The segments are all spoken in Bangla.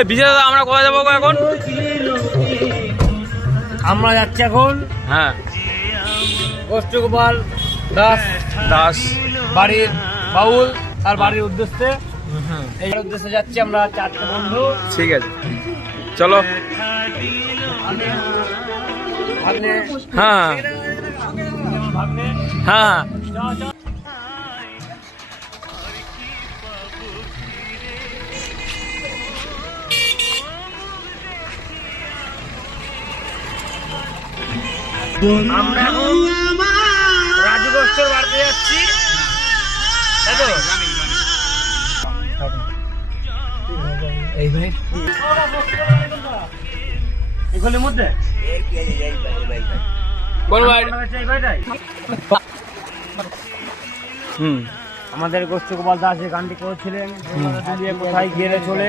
এই বিজয় দাদা, আমরা কোথায় যাবো এখন? আমরা যাচ্ছি এখন হ্যাঁ গোষ্ঠগোপাল দাস দাস বাড়ির বাউল তার বাড়ির উদ্দেশ্যে। এই উদ্দেশ্যে যাচ্ছি আমরা 4টে বন্ধু। ঠিক আছে, চলো। ভাগ্নে হ্যাঁ ভাগ্নে হ্যাঁ আমরা এখন রাজু গোষ্ঠীর বাড়িতে যাচ্ছি, তাই তো? এগুলির মধ্যে কোন বাড়ি? হুম আমাদের গোষ্ঠগোপাল দাস যে গানটি করেছিলেন কোথায় গিয়ে চলে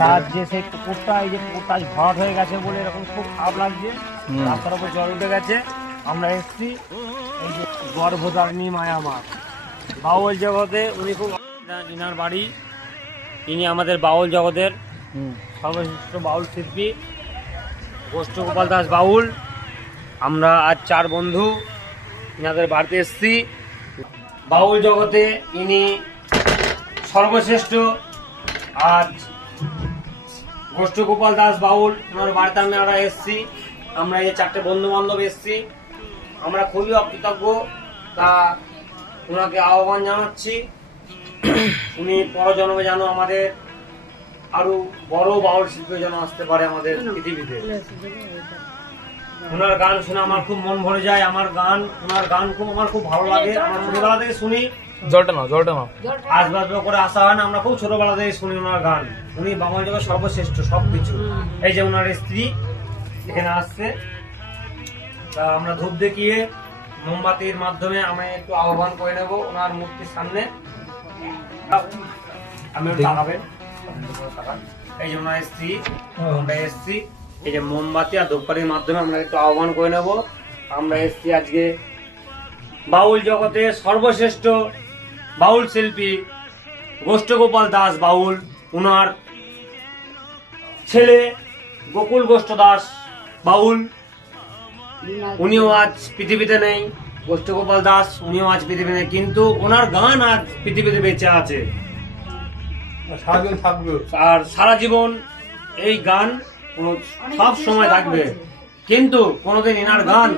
তার যে সেই পুকুরটা, এই যে পুকুরটা আজ ভরাট হয়ে গেছে বলে এরকম খুব খারাপ লাগছে। রাস্তার উপর জল উঠে গেছে। আমরা এসেছি এই যে গর্ভধারিণী মায়া মা বাউল জগতে, উনি খুব ইনার বাড়ি, ইনি আমাদের বাউল জগতের সর্বশ্রেষ্ঠ বাউল শিল্পী গোষ্ঠগোপাল দাস বাউল। আমরা আজ 4 বন্ধু ইনাদের বাড়িতে এসেছি। বাউল জগতে ইনি সর্বশ্রেষ্ঠ। আজ গোষ্ঠগোপাল দাস বাউল ওনার বাড়িতে আমরা এসেছি। আমরা এই 4টে বন্ধু বান্ধব এসেছি। আমরা খুবই অকৃতজ্ঞ, তা ওনাকে আহ্বান জানাচ্ছি উনি পরজন্মে যেন আমাদের আরো বড় বাউল শিল্পী যেন আসতে পারে আমাদের পৃথিবীতে। ওনার গান শুনে আমার খুব মন ভরে যায়। ওনার গান আমার খুব ভালো লাগে। আমরা ছোটবেলা থেকে শুনি। জলটা নাও, জলটা নাও। আসবাব করে আসা হয় না, আমরা খুব ছোটবেলা থেকে শুনি ওনার গান। উনি বাঙালি জগৎ সর্বশ্রেষ্ঠ সবকিছু। এই যে ওনার স্ত্রী এখানে আসছে, তা আমরা ধূপ দেখিয়ে মোমবাতির মাধ্যমে আমি একটু আহ্বান করে নেব ওনার মূর্তির সামনে। আমি তাকাবেন, এই যে ওনার স্ত্রী, আমরা এসছি এই যে মোমবাতি আর ধূপকাঠির মাধ্যমে আমরা একটু আহ্বান করে নেব। আমরা এসছি আজকে বাউল জগতে সর্বশ্রেষ্ঠ বাউল শিল্পী গোষ্ঠগোপাল দাস বাউল, উনার ছেলে গোকুল গোষ্ঠ দাস বাউল, উনিও আজ পৃথিবীতে নেই। গোষ্ঠগোপাল দাস উনিও আজ পৃথিবীতে নেই, কিন্তু ওনার গান আজ পৃথিবীতে বেঁচে আছে আর সারা জীবন এই গান সব সময় থাকবে। কিন্তু কোনোদিন এনার গান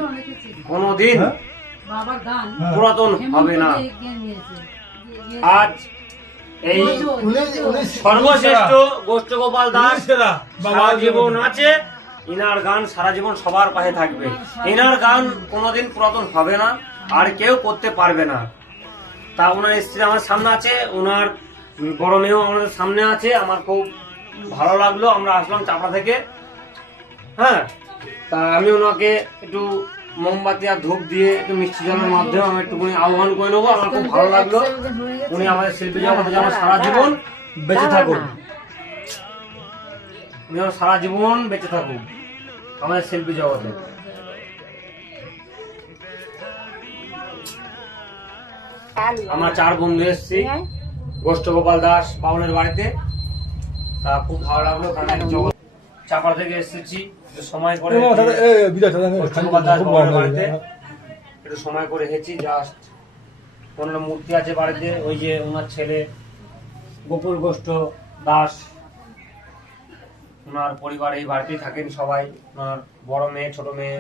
কোনোদিন পুরাতন হবে না। আজ এই সর্বশ্রেষ্ঠ গোষ্ঠগোপাল দাস সারা জীবন আছে। ইনার গান সারা জীবন সবার পাশে থাকবে। ইনার গান কোনোদিন পুরাতন হবে না, আর কেউ করতে পারবে না। তা ওনার স্ত্রী আমার সামনে আছে, ওনার বড় মেয়েও আমাদের সামনে আছে। আমার খুব ভালো লাগলো। আমরা আসলাম চাপড়া থেকে। হ্যাঁ, তা আমি ওনাকে একটু মোমবাতি আর ধূপ দিয়ে একটু মিষ্টি জলের মাধ্যমে আমি একটুখানি আহ্বান করে নেবো। আমার খুব ভালো লাগলো। উনি আমাদের শিল্পী জগতে যেন সারা জীবন বেঁচে থাকুন, উনি সারা জীবন বেঁচে থাকুন আমাদের শিল্পী জগতে। আমরা 4 বন্ধু এসেছি গোষ্ঠগোপাল দাস বাউলের বাড়িতে। তা খুব ভালো লাগলো, কারণ চাপড়া থেকে এসেছি সময় করে গোষ্ঠগোপাল দাস বাউলের বাড়িতে একটু সময় করে এসেছি। জাস্ট ওনার মূর্তি আছে বাড়িতে, ওই যে ওনার ছেলে গোকুল গোষ্ঠ দাস, ওনার পরিবার এই বাড়িতেই থাকেন সবাই। ওনার বড় মেয়ে, ছোট মেয়ে,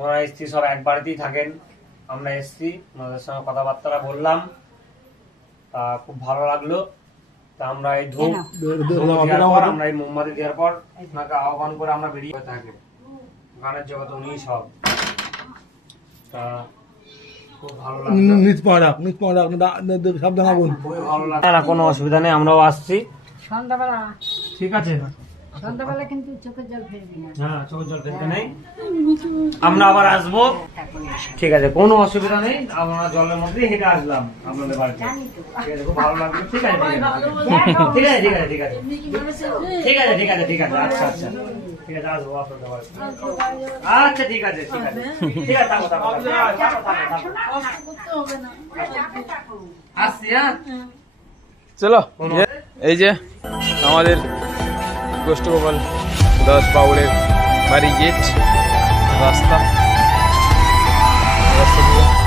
ওনার স্ত্রী সব এক বাড়িতেই থাকেন। আমরা এসেছি, ওনাদের সঙ্গে কথাবার্তা বললাম, খুব ভালো লাগলো। তা আমরা এই ধূপ দেওয়ার পর, আমরা এই মোমবাতি দেওয়ার পর ওনাকে আহ্বান করে আমরা বেরিয়ে থাকি। গানের জগতে উনি সব। তা খুব ভালো লাগলো, কোনো অসুবিধা নেই। আমরাও আসছি সন্ধ্যাবেলা। ঠিক আছে, সন্ধ্যাবেলা কিন্তু চোখের জল ফেলবি না। হ্যাঁ, চোখের জল ফেলতে নেই। আমরা আবার আসবো, ঠিক আছে, কোনো অসুবিধা নেই। আমরা জলের মধ্যে হেঁটে আসলাম আপনাদের বাড়িতে। ঠিক আছে, খুব ভালো লাগলো। ঠিক আছে, ঠিক আছে, ঠিক আছে, ঠিক আছে, ঠিক আছে, ঠিক আছে, ঠিক আছে, আচ্ছা আচ্ছা, ঠিক আছে, আসবো আপনাদের বাড়িতে। আচ্ছা, ঠিক আছে, ঠিক আছে, ঠিক আছে, থাকো থাকো আসছি। হ্যাঁ, চলো। এই যে আমাদের গোষ্ঠগোপাল দাস বাউলের বাড়ি গেট রাস্তা রাস্তা দিয়ে